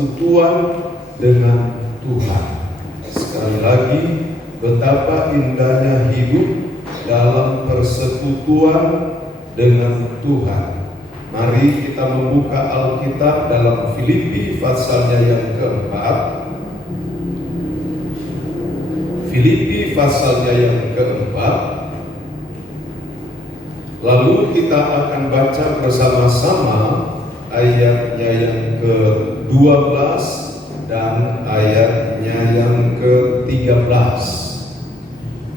persekutuan dengan Tuhan. Sekali lagi, betapa indahnya hidup dalam persekutuan dengan Tuhan. Mari kita membuka Alkitab dalam Filipi pasalnya yang keempat. Filipi pasalnya yang keempat. Lalu kita akan baca bersama-sama ayatnya yang ke-12 dan ayatnya yang ke-13.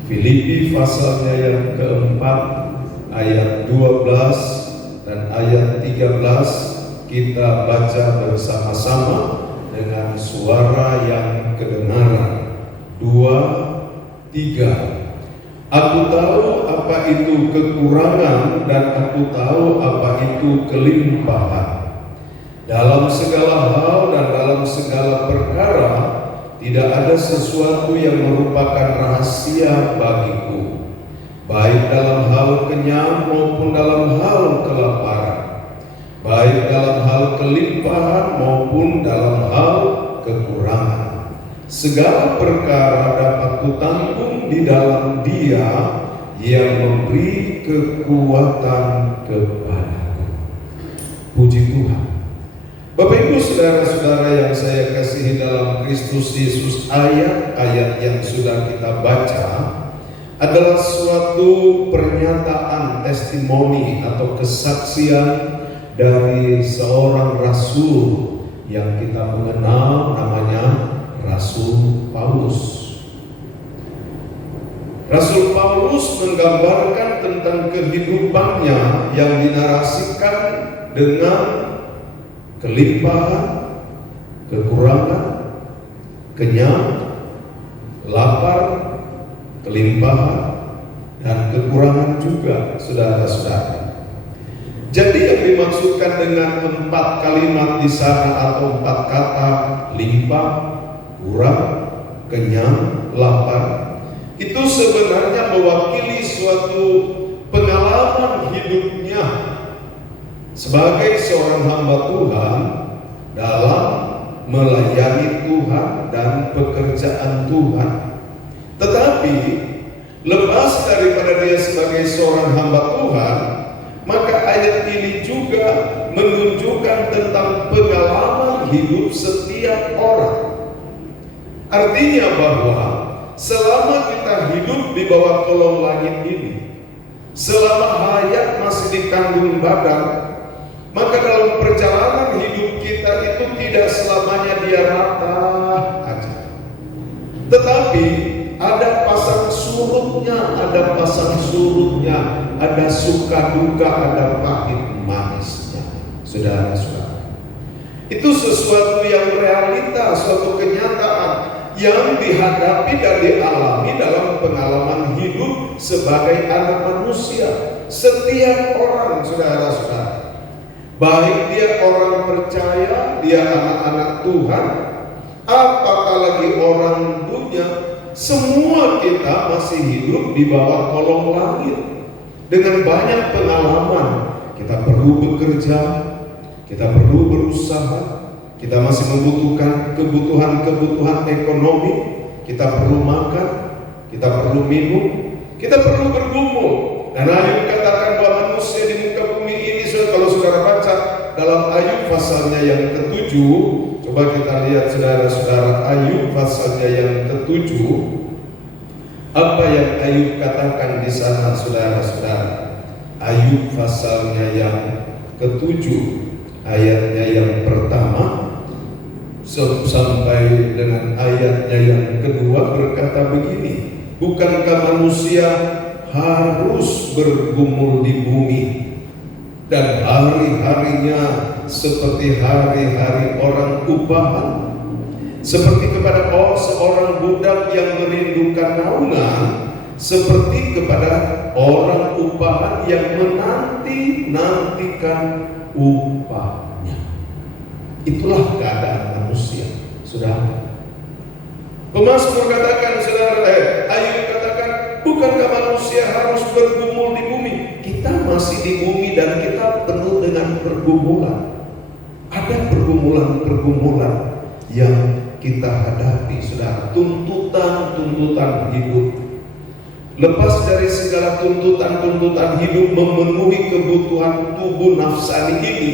Filipi pasalnya yang keempat ayat 12 dan ayat 13 kita baca bersama-sama dengan suara yang kedengaran. 2, 3. Aku tahu apa itu kekurangan dan aku tahu apa itu kelimpahan. Dalam segala hal dan dalam segala perkara tidak ada sesuatu yang merupakan rahasia bagiku, baik dalam hal kenyang maupun dalam hal kelaparan, baik dalam hal kelimpahan maupun dalam hal kekurangan. Segala perkara dapat kutanggung di dalam Dia yang memberi kekuatan kepadaku. Puji Tuhan. Bapak Ibu saudara-saudara yang saya kasihi dalam Kristus Yesus, ayat-ayat yang sudah kita baca adalah suatu pernyataan testimoni atau kesaksian dari seorang rasul yang kita mengenal namanya Rasul Paulus. Rasul Paulus menggambarkan tentang kehidupannya yang dinarasikan dengan kelimpahan, kekurangan, kenyang, lapar, kelimpahan, dan kekurangan juga, saudara-saudara. Jadi yang dimaksudkan dengan 4 kalimat di sana atau 4 kata, limpah, kurang, kenyang, lapar, itu sebenarnya mewakili suatu pengalaman hidupnya sebagai seorang hamba Tuhan dalam melayani Tuhan dan pekerjaan Tuhan. Tetapi lepas daripada dia sebagai seorang hamba Tuhan, maka ayat ini juga menunjukkan tentang pengalaman hidup setiap orang. Artinya bahwa selama kita hidup di bawah kolong langit ini, selama hayat masih di kandung badan, maka dalam perjalanan hidup kita itu tidak selamanya dia rata aja. Tetapi ada pasang surutnya, ada pasang surutnya, ada suka duka, ada pahit manisnya. Saudara-saudara, itu sesuatu yang realita, suatu kenyataan yang dihadapi dan dialami dalam pengalaman hidup sebagai anak manusia. Setiap orang, saudara-saudara, baik dia orang percaya, dia anak-anak Tuhan, apakah lagi orang dunia, semua kita masih hidup di bawah kolong langit dengan banyak pengalaman. Kita perlu bekerja, kita perlu berusaha, kita masih membutuhkan kebutuhan ekonomi, kita perlu makan, kita perlu minum, kita perlu bergumul. Dan Ayub katakan bahwa manusia di muka bumi ini, kalau saudara baca dalam Ayub pasalnya yang ke-7, coba kita lihat saudara-saudara, Ayub pasalnya yang ke-7, apa yang Ayub katakan di sana, saudara-saudara. Ayub pasalnya yang ke-7, ayatnya yang pertama sampai dengan ayatnya yang kedua berkata begini, bukankah manusia harus bergumul di bumi dan hari-harinya seperti hari-hari orang upahan, seperti kepada seorang budak yang merindukan naungan, seperti kepada orang upahan yang menanti-nantikan upahnya. Itulah keadaan manusia, saudara. Pemazmur katakan, saudara, Ayub katakan, bukankah manusia harus bergumul di bumi? Kita masih di bumi dan kita penuh dengan pergumulan. Ada pergumulan-pergumulan. yang kita hadapi, saudara. Tuntutan-tuntutan hidup. Lepas dari segala tuntutan-tuntutan hidup, memenuhi kebutuhan tubuh nafsani ini,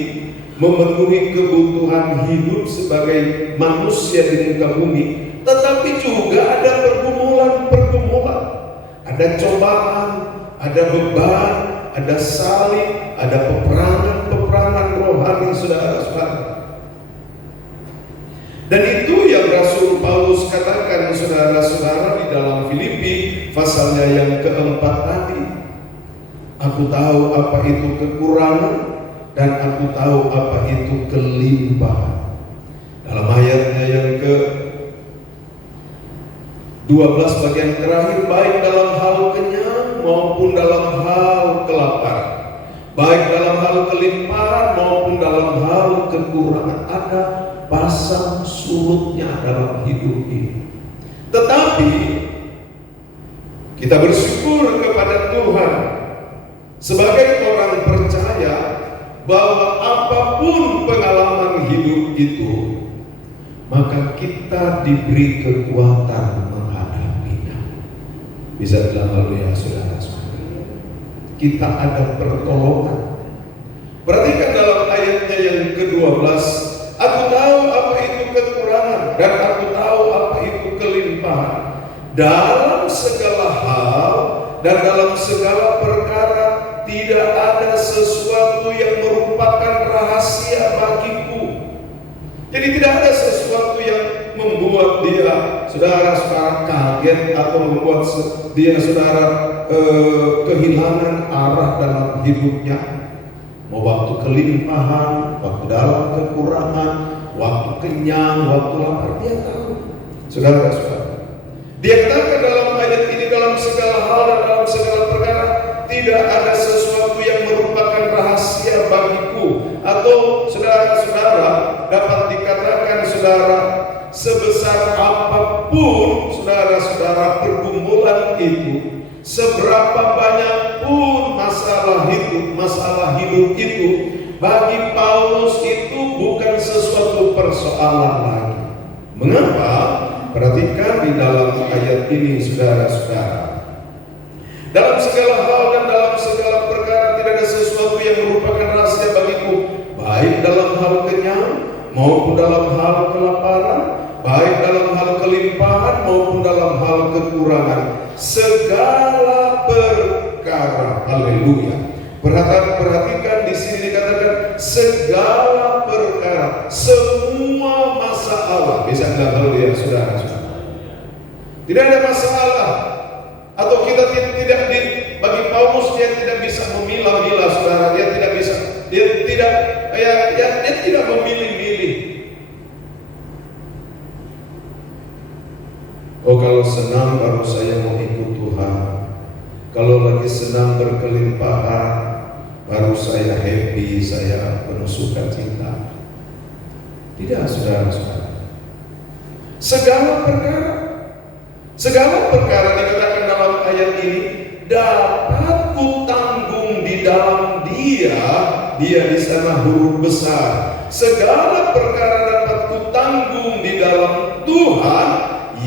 memenuhi kebutuhan hidup sebagai manusia di muka bumi, tetapi juga ada pergumulan-pergumulan, ada cobaan, ada beban, ada salib, ada peperangan rohani, saudara-saudara. Dan itu yang Rasul Paulus katakan, saudara-saudara, di dalam Filipi pasalnya yang keempat tadi. Aku tahu apa itu kekurangan dan aku tahu apa itu kelimpahan. Dalam ayatnya yang ke-12 bagian terakhir, baik dalam hal kenyang maupun dalam hal kelaparan, baik dalam hal kelimpahan maupun dalam hal kekurangan, ada pasang surutnya dalam hidup ini. Tetapi kita bersyukur kepada Tuhan sebagai orang percaya bahwa apapun pengalaman hidup itu, maka kita diberi kekuatan menghadapinya. Bisa bilang haleluya, saudara-saudara. Kita ada pertolongan. Perhatikan dalam ayatnya yang ke-12, aku tahu apa itu kekurangan dan aku tahu apa itu kelimpahan. Dalam segala hal dan dalam segala perkara tidak ada sesuatu yang merupakan rahasia bagiku. Jadi tidak ada sesuatu yang membuat dia, saudara-saudara, kaget atau membuat dia, saudara, kehilangan arah dalam hidupnya. Mau waktu kelimpahan, waktu dalam kekurangan, waktu kenyang, waktu lapar, dia tahu. Saudara-saudara, dia katakan dalam ayat ini, dalam segala hal dan dalam segala perkara tidak ada sesuatu yang merupakan rahasia bagiku. Atau saudara-saudara, dapat dikatakan, saudara, sebesar apapun saudara-saudara pergumulan itu, seberapa banyak pun masalah hidup itu, bagi Paulus itu bukan sesuatu persoalan lagi. Mengapa? Perhatikan di dalam ayat ini, saudara-saudara. Dalam segala hal dan dalam segala perkara tidak ada sesuatu yang merupakan rahasia bagiku, baik dalam hal kenyang maupun dalam hal kelaparan, baik dalam hal kelimpahan maupun dalam hal kekurangan. Segala perkara, haleluya. Perhatikan di sini dikatakan segala perkara, semua masalah. Bisa bilang haleluya, saudara-saudara. Tidak ada masalah, atau kita tidak bagi Paulus dia tidak bisa memilah-milah, saudara. Dia tidak memilih-milih. Oh, kalau senang baru saya mau ikut Tuhan. Kalau lagi senang berkelimpahan baru saya happy, saya penuh sukacita. Tidak, saudara-saudara. Segala perkara dikatakan dalam ayat ini dapat kutanggung di dalam Dia di sana huruf besar. Segala perkara dapat kutanggung di dalam Tuhan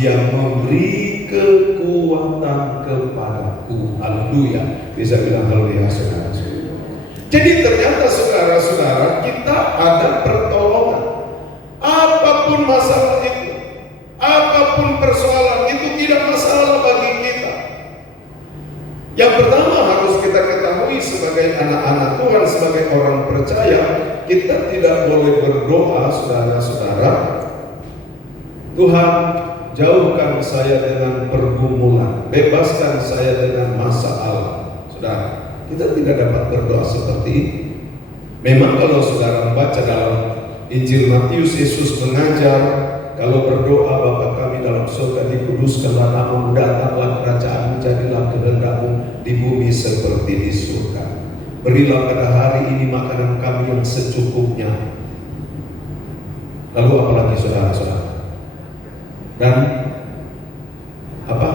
yang memberi kekuatan kepadaku. Haleluya. Bisa bilang haleluya, saudara-saudara. Jadi ternyata, saudara-saudara, kita ada pertolongan. Apapun masalah itu, apapun persoalan itu, tidak masalah bagi kita. Yang pertama harus kita ketahui sebagai anak-anak Tuhan, sebagai orang percaya, kita tidak boleh berdoa, saudara-saudara, Tuhan, jauhkan saya dengan pergumulan, bebaskan saya dengan masalah. Saudara, kita tidak dapat berdoa seperti ini. Memang kalau saudara membaca dalam Injil Matius, Yesus mengajar, kalau berdoa, Bapa kami dalam surga, dikuduskanlah namamu, datanglah kerajaanmu, jadilah kehendakmu di bumi seperti di surga. Berilah pada hari ini makanan kami yang secukupnya. Lalu apalagi, saudara-saudara? Dan apa?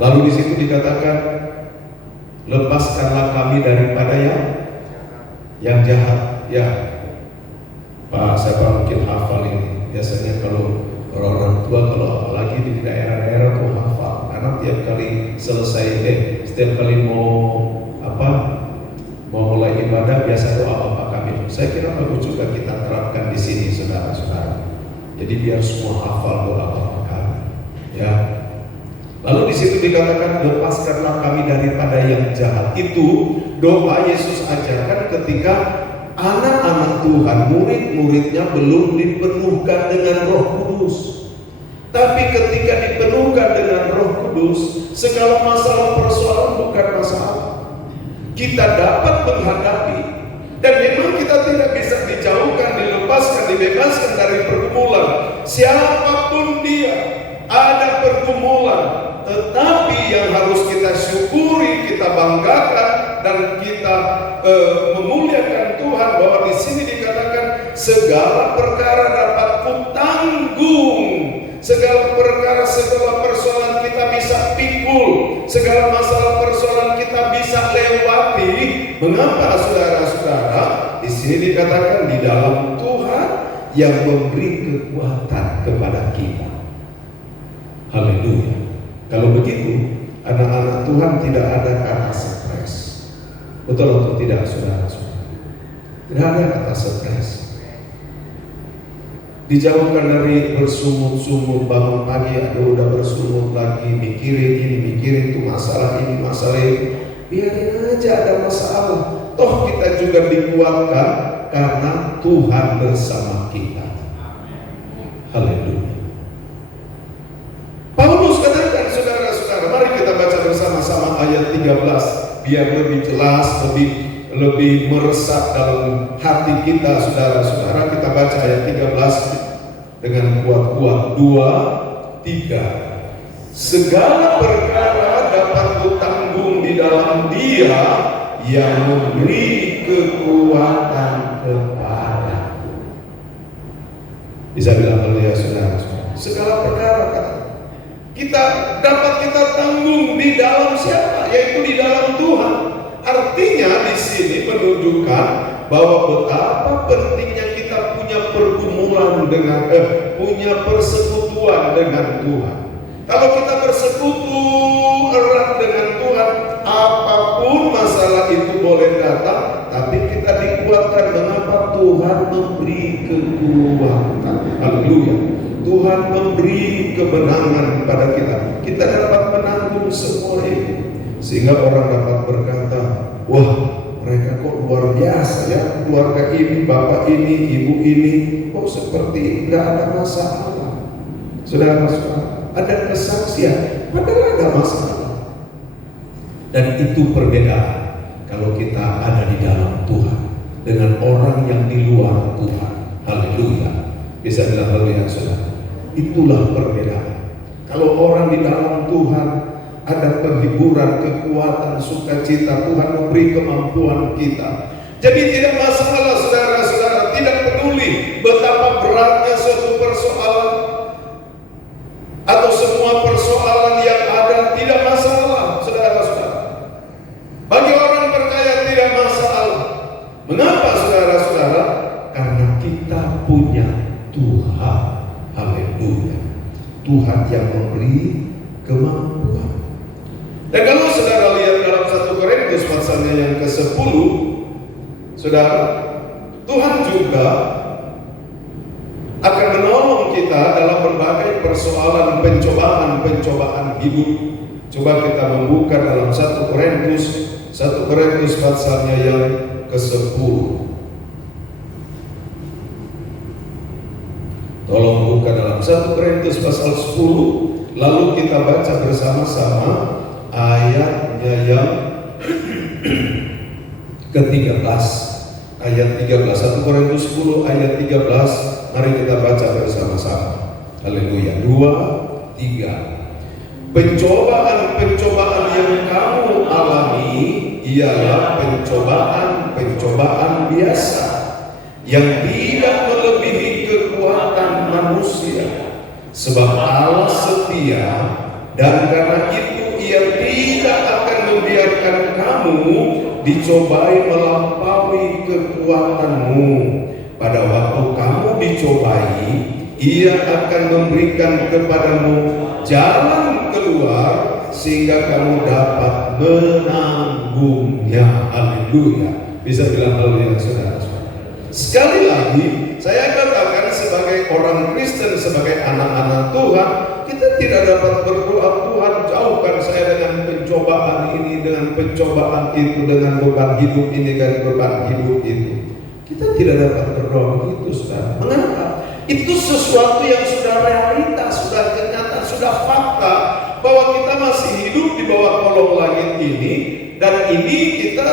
Lalu di situ dikatakan, lepaskanlah kami daripada yang jahat. Ya, Pak, siapa mungkin hafal ini? Biasanya kalau orang tua, kalau apalagi di daerah-daerah tuh hafal, karena tiap kali selesai setiap kali mau mulai ibadah biasa doa Bapak kami. Saya kira bagus juga kita terapkan di sini, saudara-saudara. Jadi biar semua hafal doa Bapak kami. Ya. Lalu di situ dikatakan, lepaskanlah kami daripada yang jahat. Itu doa Yesus ajarkan ketika anak-anak Tuhan, murid-muridnya belum dipenuhkan dengan Roh Kudus. Tapi ketika dipenuhkan dengan Roh Kudus, segala masalah persoalan bukan masalah. Kita dapat menghadapi, dan memang kita tidak bisa dijauhkan, dilepaskan, dibebaskan dari pergumulan. Siapapun dia, ada pergumulan, tetapi yang harus kita syukuri, kita banggakan, dan kita memuliakan Tuhan bahwa di sini dikatakan segala perkara dapat kutanggung, segala perkara, segala persoalan kita bisa pikul, segala masalah persoalan kita bisa lewati. Mengapa, saudara-saudara? Di sini dikatakan di dalam Tuhan yang memberi kekuatan kepada kita. Haleluya. Kalau begitu, anak-anak Tuhan tidak ada kata stres. Betul atau tidak, saudara-saudara? Tidak ada kata stres. Dijauhkan dari bersungut-sungut, bangun pagi aduh udah bersungut lagi, mikirin ini, mikirin itu, masalah ini, masalah itu. Biarin aja ada masalah. Toh kita juga dikuatkan karena Tuhan bersama kita. Haleluya. Paulus katakan, saudara-saudara, mari kita baca bersama-sama ayat 13 biar lebih jelas, lebih meresap dalam hati kita, saudara-saudara. Kita baca ayat 13 dengan kuat-kuat. 2, 3. Segala perkara dapat kutanggung di dalam Dia yang memberi kekuatan kepadaku. Bisa bilang haleluya, saudara-saudara. Segala perkara kita tanggung di dalam siapa? Yaitu di dalam Tuhan. Artinya di sini menunjukkan bahwa betapa pentingnya kita punya pergumulan dengan punya persekutuan dengan Tuhan. Kalau kita bersekutu erat dengan Tuhan, apapun masalah itu boleh datang, tapi kita dikuatkan. Mengapa? Tuhan memberi kekuatan. Haleluya. Tuhan memberi kemenangan kepada kita. Kita dapat menanggung semua itu, sehingga orang dapat berkata, wah, mereka kok luar biasa ya, keluarga ini, bapak ini, ibu ini, kok seperti nggak ada masalah. Saudara-saudara, ada kesaksian, padahal ada masalah. Dan itu perbedaan kalau kita ada di dalam Tuhan dengan orang yang di luar Tuhan. Haleluya. Bisa bilang haleluya, saudara. Itulah perbedaan. Kalau orang di dalam Tuhan ada penghiburan, kekuatan, sukacita, Tuhan memberi kemampuan kita. Jadi tidak masalah, saudara-saudara, tidak peduli betapa beratnya suatu persoalan atau semua persoalan yang ada, tidak masalah, saudara-saudara. Bagi orang percaya tidak masalah. Mengapa, saudara-saudara? Karena kita punya Tuhan. Haleluya. Tuhan yang memberi kemampuan. Dan kalau saudara lihat dalam 1 Korintus pasalnya yang ke-10, saudara, Tuhan juga akan menolong kita dalam berbagai persoalan, pencobaan hidup. Coba kita membuka dalam 1 Korintus pasalnya yang ke-10. Tolong buka dalam 1 Korintus pasal 10, lalu kita baca bersama-sama ayatnya yang ke-13. Ayat 13, 1 Korintus 10 ayat 13. Mari kita baca bersama-sama. Haleluya. 2, 3. Pencobaan-pencobaan yang kamu alami ialah pencobaan biasa yang tidak melebihi kekuatan manusia. Sebab Allah setia, dan karena itu Ia tidak akan membiarkan kamu dicobai melampaui kekuatanmu. pada waktu kamu dicobai, Ia akan memberikan kepadamu jalan keluar sehingga kamu dapat menanggungnya. Haleluya. Bisa bilang haleluya, saudara. Sekali lagi, saya katakan sebagai orang Kristen, sebagai anak-anak Tuhan, kita tidak dapat berdoa, Tuhan jauhkan saya dengan pencobaan ini, dengan pencobaan itu, dengan beban hidup ini, dan beban hidup itu. Kita tidak dapat berdoa begitu, saudara. Mengapa? Itu sesuatu yang sudah realitas, sudah kenyataan, sudah fakta, bahwa kita masih hidup di bawah kolong langit ini, dan ini kita,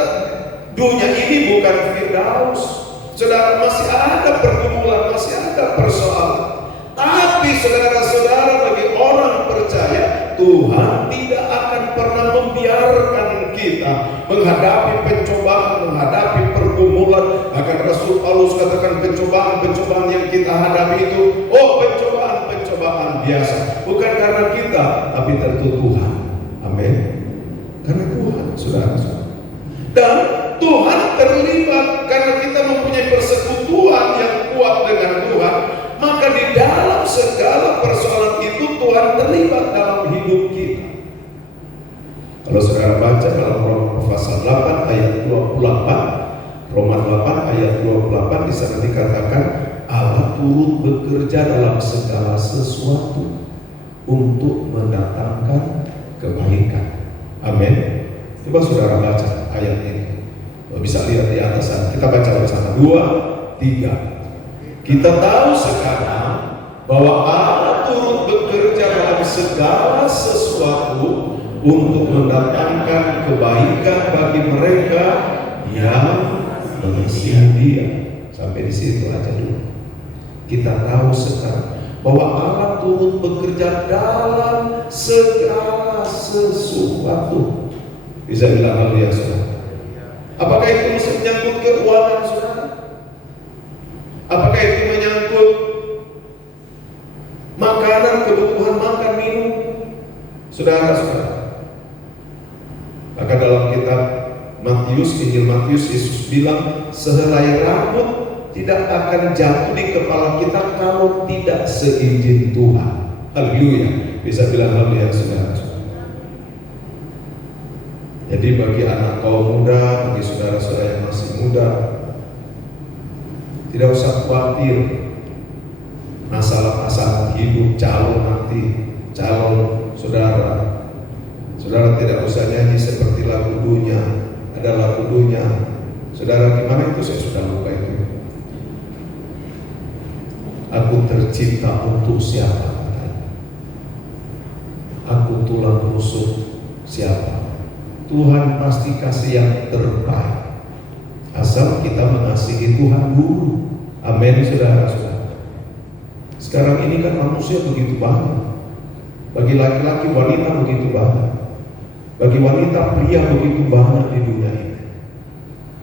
dunia ini bukan Firdaus. Saudara, masih ada pergumulan, masih ada persoalan. Tapi saudara-saudara, bagi orang percaya, Tuhan tidak akan pernah membiarkan kita menghadapi pencobaan, menghadapi pergumulan. Bahkan Rasul Paulus katakan pencobaan-pencobaan yang kita hadapi itu, pencobaan-pencobaan biasa. Bukan karena kita, tapi tentu Tuhan. Amin. Karena Tuhan, saudara-saudara. Dan Tuhan terlibat karena kita mempunyai persekutuan yang kuat dengan Tuhan. Maka di dalam segala persoalan itu Tuhan terlibat dalam hidup kita. Kalau saudara baca dalam Roma pasal 8 ayat 28, Roma 8 ayat 28, di sana dikatakan Allah turut bekerja dalam segala sesuatu untuk mendatangkan kebaikan. Amin. Coba saudara baca ayat ini. Bisa lihat di atas sana. Kita baca bersama. 2, 3. Kita tahu sekarang bahwa Allah turut bekerja dalam segala sesuatu untuk mendatangkan kebaikan bagi mereka yang mengasihi Dia. Sampai di situ aja dulu. Kita tahu sekarang bahwa Allah turut bekerja dalam segala sesuatu. Bisa bilang haleluya, saudara. Apakah itu menyangkut keuangan, saudara? Apakah itu menyangkut makanan, kebutuhan makan, minum? Saudara-saudara, maka dalam kitab Matius, Injil Matius, Yesus bilang sehelai rambut tidak akan jatuh di kepala kita kalau tidak seizin Tuhan. Haleluya. Bisa bilang haleluya, saudara. Jadi bagi anak kaum muda, bagi saudara-saudara yang masih muda, tidak usah khawatir masalah-masalah hidup, calon nanti, calon saudara. Saudara tidak usah nyanyi seperti lagu dunia. Ada lagu dunia. Saudara, gimana itu? Saya sudah lupa itu. Aku tercipta untuk siapa? Aku tulang rusuk siapa? Tuhan pasti kasih yang terbaik. Asal kita mengasihi Tuhan dulu. Amin, saudara-saudara. Sekarang ini kan manusia begitu banyak. Bagi laki-laki, wanita begitu banyak. Bagi wanita, pria begitu banyak di dunia ini.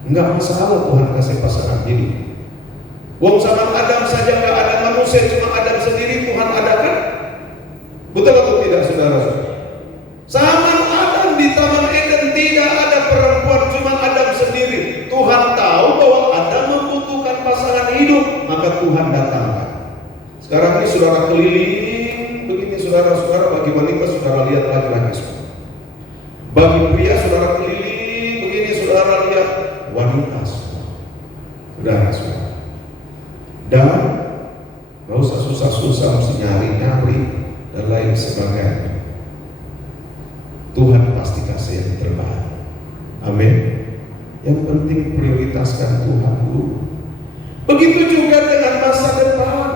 Enggak masalah Tuhan kasih pasangan hidup. Wong sama Adam saja enggak ada manusia, cuma Adam sendiri Tuhan adakan. Betul atau tidak, saudara-saudara? Sama Adam di Taman Eden tidak ada perempuan, cuma Adam sendiri. Tuhan tahu bahwa Adam membutuhkan pasangan hidup, maka Tuhan datangkan. Sekarang ini saudara keliling begini, saudara-saudara. Bagi wanita saudara lihat laki-laki semua. Bagi pria saudara keliling begini, saudara lihat wanita semua. Saudara-saudara. Dan gak usah susah-susah mesti nyari-nyari dan lain sebagainya. Tuhan pasti kasih yang terbaik. Amin. Yang penting prioritaskan Tuhan dulu. Begitu juga dengan masa depan.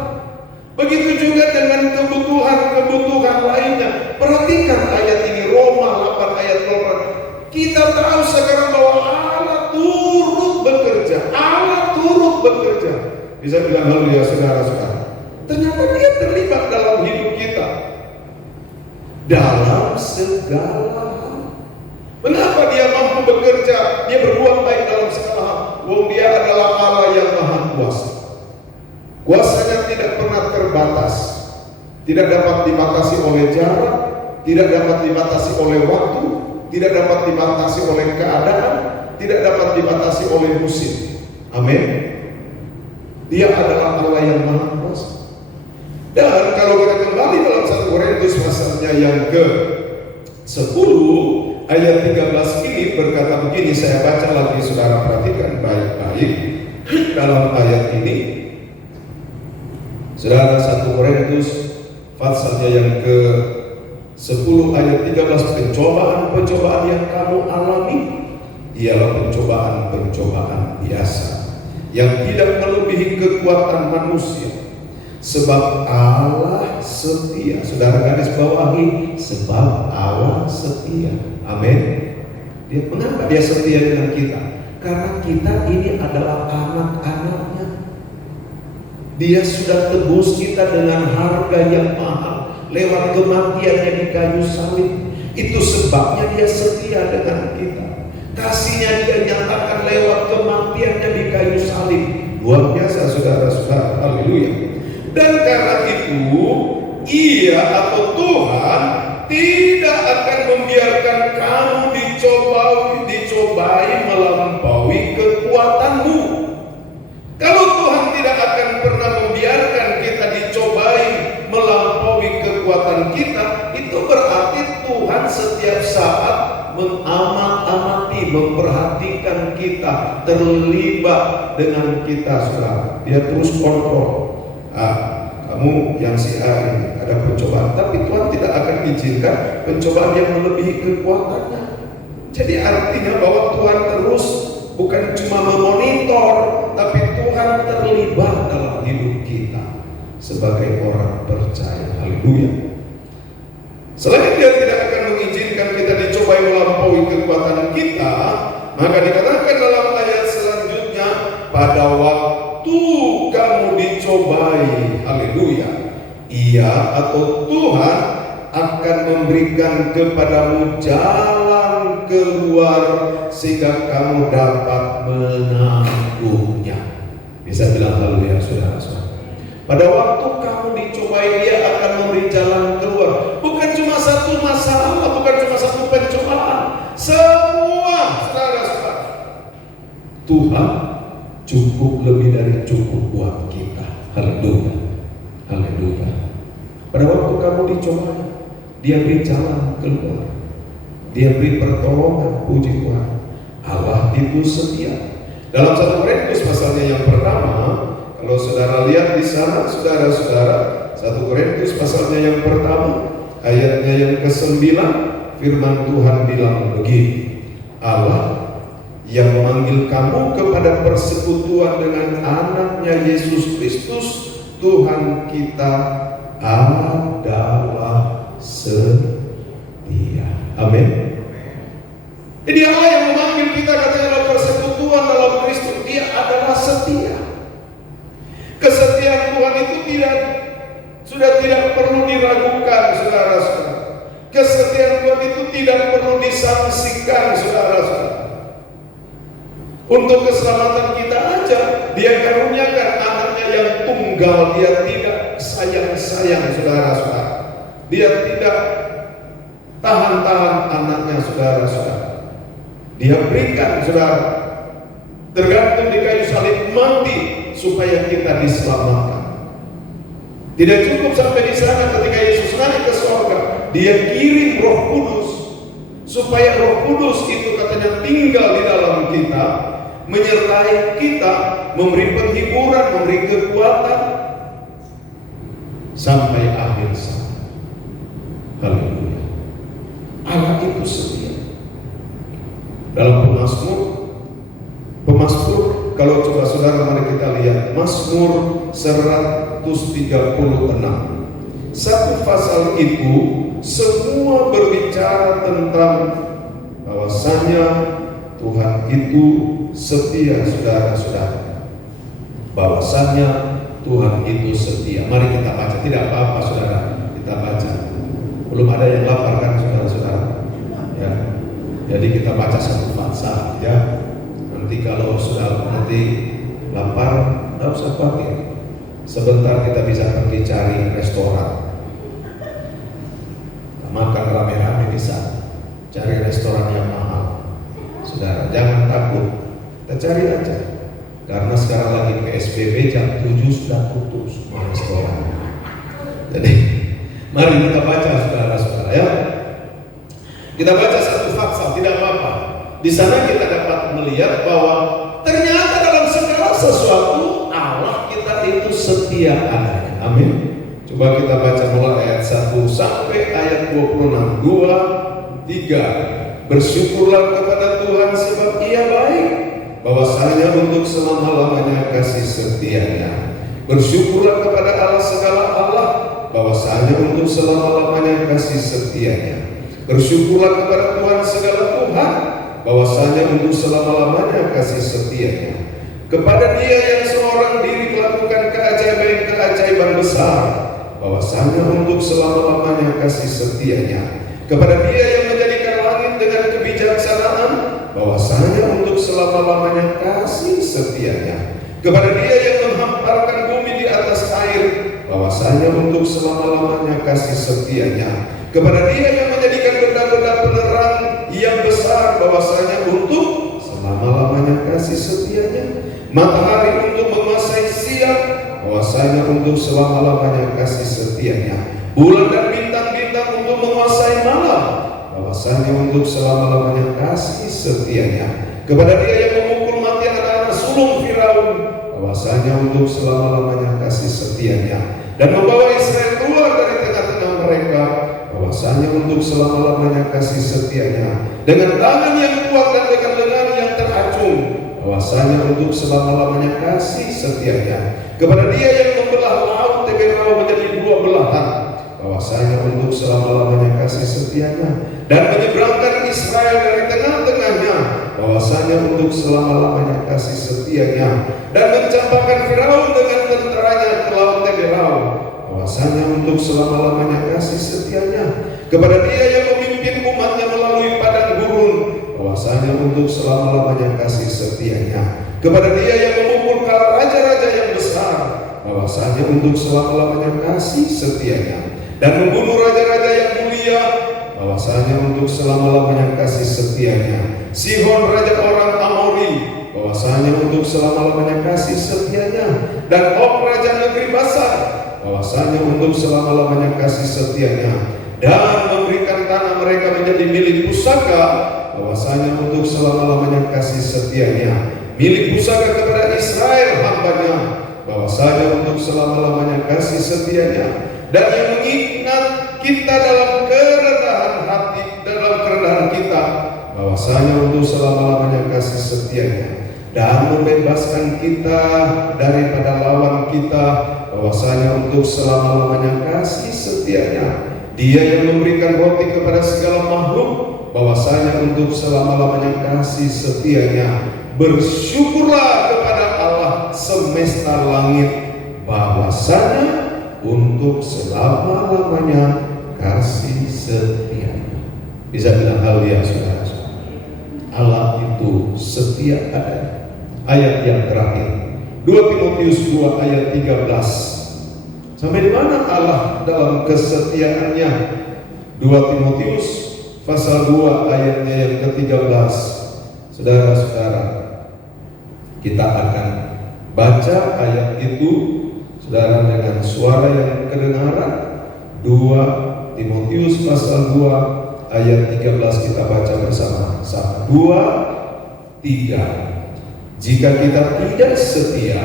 Begitu juga dengan kebutuhan-kebutuhan lainnya. Perhatikan ayat ini, Roma 8 ayat 8. Kita tahu sekarang bahwa Allah turut bekerja. Allah turut bekerja. Bisa bilang haleluya, saudara-saudara. Ternyata Dia terlibat dalam hidup kita. Dalam segala hal. Mengapa Dia mampu bekerja? Dia berbuat baik dalam segala hal. Wong Dia adalah Allah yang maha kuasa. Kuasanya tidak pernah terbatas. Tidak dapat dibatasi oleh jarak, tidak dapat dibatasi oleh waktu, tidak dapat dibatasi oleh keadaan, tidak dapat dibatasi oleh musim. Amin. Dia adalah Allah yang Maha Kuasa. Dan kalau kita kembali dalam 1 Korintus pasalnya yang ke-10 ayat 13 ini berkata begini, saya baca lagi, saudara perhatikan baik-baik dalam ayat ini. Saudara, 1 Korintus pasalnya yang ke-10 ayat 13, pencobaan-pencobaan yang kamu alami ialah pencobaan-pencobaan biasa yang tidak melebihi kekuatan manusia. Sebab Allah setia. Saudara garis bawahi, sebab Allah setia. Amin. Mengapa dia setia dengan kita? Karena kita ini adalah anak-anaknya. Dia sudah tebus kita dengan harga yang mahal lewat kematiannya di kayu salib. Itu sebabnya dia setia dengan kita. Kasihnya dia nyatakan lewat kematiannya di kayu salib. Luar biasa, saudara-saudara. Haleluya. Dan karena itu, Ia atau Tuhan tidak akan membiarkan kamu dicobai melampaui kekuatanmu. Kalau Tuhan tidak akan pernah membiarkan kita dicobai melampaui kekuatan kita, itu berarti Tuhan setiap saat mengamat-amati, memperhatikan kita, terlibat dengan kita, saudara. Dia terus kontrol. Kamu yang si A ini ada pencobaan, tapi Tuhan tidak akan izinkan pencobaan yang melebihi kekuatannya. Jadi artinya bahwa Tuhan terus bukan cuma memonitor, tapi Tuhan terlibat dalam hidup kita sebagai orang percaya. Haleluya. Selain dia tidak akan mengizinkan kita dicobai melampaui kekuatan kita, maka dikatakan dalam ayat selanjutnya, pada waktu kamu dicobai, haleluya, Ia atau Tuhan akan memberikan kepadamu jalan keluar sehingga kamu dapat menangguhnya. Bisa bilang haleluya, saudara-saudara. Pada waktu kamu dicobai, Dia akan memberi jalan keluar. Bukan cuma satu masalah, bukan cuma satu pencobaan, semua, saudara-saudara. Tuhan cukup, lebih dari cukup buat kita. Haleluya, haleluya. Pada waktu kamu dicobai, Dia beri jalan keluar, Dia beri pertolongan. Puji Tuhan. Allah itu setia. Dalam 1 Korintus pasalnya yang pertama, kalau saudara lihat di sana, saudara-saudara, 1 Korintus pasalnya yang pertama, ayatnya yang ke-9, firman Tuhan bilang begini, Allah yang memanggil kamu kepada persekutuan dengan anaknya Yesus Kristus, Tuhan kita adalah setia. Amin. Jadi Allah yang memanggil kita katanya dalam persekutuan dalam Kristus, Dia adalah setia. Kesetiaan Tuhan itu sudah tidak perlu diragukan, saudara-saudara. Kesetiaan Tuhan itu tidak perlu disangsikan, saudara-saudara. Untuk keselamatan kita aja, Dia karuniakan anaknya yang tunggal. Dia tidak sayang-sayang, saudara-saudara. Dia tidak tahan-tahan anaknya, saudara-saudara. Dia berikan, saudara, tergantung di kayu salib, mati supaya kita diselamatkan. Tidak cukup sampai di sana, ketika Yesus naik ke surga, Dia kirim Roh Kudus supaya Roh Kudus itu katanya tinggal di dalam kita, menyertai kita, memberi penghiburan, memberi kekuatan sampai akhir zaman. Haleluya. Allah itu setia. Dalam Pemasmur, kalau coba saudara mari kita lihat Mazmur 136. Satu pasal itu semua berbicara tentang bahwasanya Tuhan itu setia, saudara-saudara. Bahwasanya Tuhan itu setia. Mari kita baca, tidak apa-apa saudara, kita baca. Belum ada yang lapar kan saudara-saudara? Ya. Jadi kita baca satu pasal ya. Nanti kalau sudah lapar, tidak usah khawatir. Sebentar kita bisa pergi cari restoran, makan rame-rame bisa. Cari restoran yang mahal. Saudara, jangan takut. Kita cari aja. Karena sekarang lagi PSBB jam 7 sudah putus semua restoran. Jadi mari kita baca saudara-saudara ya. Kita baca satu fakta, tidak apa-apa. Di sana kita dapat melihat bahwa ternyata dalam segala sesuatu Allah kita itu setia adanya. Amin. Coba kita baca mulai ayat 1 sampai ayat 26. 2, 3. Bersyukurlah kepada Tuhan sebab Ia baik, bahwasanya untuk selama-lamanya kasih setianya. Bersyukurlah kepada Allah segala Allah, bahwasanya untuk selama-lamanya kasih setianya. Bersyukurlah kepada Tuhan segala Tuhan, bahwasanya untuk selama-lamanya kasih setianya. Kepada Dia yang seorang diri melakukan keajaiban-keajaiban besar, bahwasanya untuk selama-lamanya kasih setianya. Kepada Dia yang menjadikan langit dengan kebijaksanaan, bahwasanya untuk selama-lamanya kasih setianya. Kepada Dia yang menghamparkan bumi di atas air, bahwasanya untuk selama-lamanya kasih setianya. Kepada Dia yang menjadikan benda-benda penerang yang besar, bahwasanya untuk selama-lamanya kasih setianya. Matahari untuk menguasai siang, bahwasanya untuk selama-lamanya kasih setianya. Bulan dan bintang-bintang untuk menguasai malam, bahwasanya untuk selama-lamanya kasih setianya. Kepada Dia yang memukul mati anak-anak sulung Firaun, bahwasanya untuk selama-lamanya kasih setianya. Dan membawa Israel keluar dari tengah-tengah mereka, bahwasanya untuk selama-lamanya kasih setianya. Dengan tangan yang kuat dan dengan lengan yang teracung, bahwasanya untuk selama-lamanya kasih setianya. Kepada Dia yang membelah laut Teberau menjadi dua belahan, bahwasanya untuk selama-lamanya kasih setianya. Dan menyeberangkan Israel dari tengah-tengahnya, bahwasanya untuk selama-lamanya kasih setianya. Dan mencampakkan Firaun dengan tenteranya ke laut Teberau, bahwasanya untuk selama-lamanya kasih setianya. Kepada Dia yang memimpin umatnya melalui padang gurun, bahwasanya untuk selama-lamanya kasih setianya. Kepada Dia yang memukul raja-raja yang besar, bahwasanya untuk selama-lamanya kasih setianya. Dan membunuh raja-raja yang mulia, bahwasanya untuk selama-lamanya kasih setianya. Sihon raja orang Amori, bahwasanya untuk selama-lamanya kasih setianya. Dan Og raja negeri Basan, bahwasanya untuk selama-lamanya kasih setianya. Dan memberikan tanah mereka menjadi milik pusaka, bahwasanya untuk selama-lamanya kasih setianya. Milik pusaka kepada Israel hambanya, bahwasanya untuk selama-lamanya kasih setianya. Dan yang mengingat kita dalam kerendahan hati, dalam kerendahan kita, bahwasanya untuk selama-lamanya kasih setianya. Dan membebaskan kita daripada lawan kita, bahwasanya untuk selama-lamanya kasih setianya. Dia yang memberikan roti kepada segala makhluk, bahwasanya untuk selama-lamanya kasih setianya. Bersyukurlah kepada Allah semesta langit, bahwasanya untuk selama-lamanya kasih setianya. Bisa bilang haleluya saudara. Allah itu setia adanya. Ayat yang terakhir 2 Timotius 2 ayat 13. Sampai di mana Allah dalam kesetiaannya? 2 Timotius pasal 2 ayatnya yang ke-13. Saudara-saudara, kita akan baca ayat itu saudara dengan suara yang kedengaran. 2 Timotius pasal 2 ayat 13 kita baca bersama. 1, 2, 3. Jika kita tidak setia,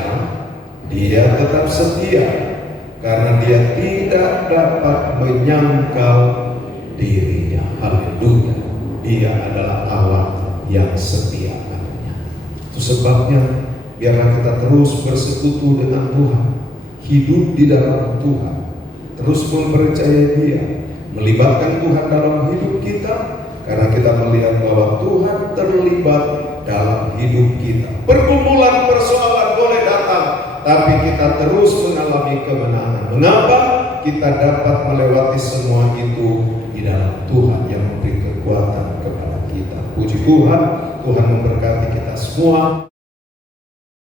Dia tetap setia, karena Dia tidak dapat menyangkal dirinya. Haleluya. Dia adalah Allah yang setia. Itu sebabnya biarlah kita terus bersekutu dengan Tuhan, hidup di dalam Tuhan, terus mempercayai Dia, melibatkan Tuhan dalam hidup kita, karena kita melihat bahwa Tuhan terlibat dalam hidup kita. Pergumulan, persoalan boleh datang, tapi kita terus mengalami kemenangan. Mengapa? Kita dapat melewati semua itu di dalam Tuhan yang memberi kekuatan kepada kita. Puji Tuhan, Tuhan memberkati kita semua.